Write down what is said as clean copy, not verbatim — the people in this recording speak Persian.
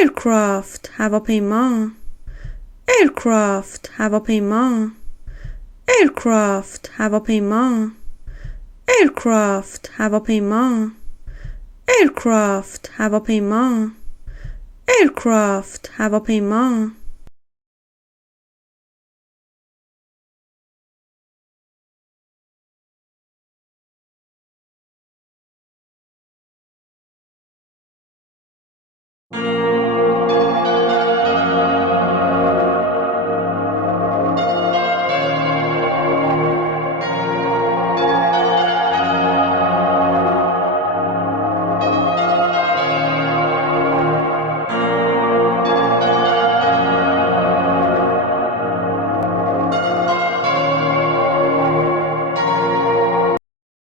aircraft هواپیما aircraft هواپیما aircraft هواپیما aircraft هواپیما aircraft هواپیما aircraft هواپیما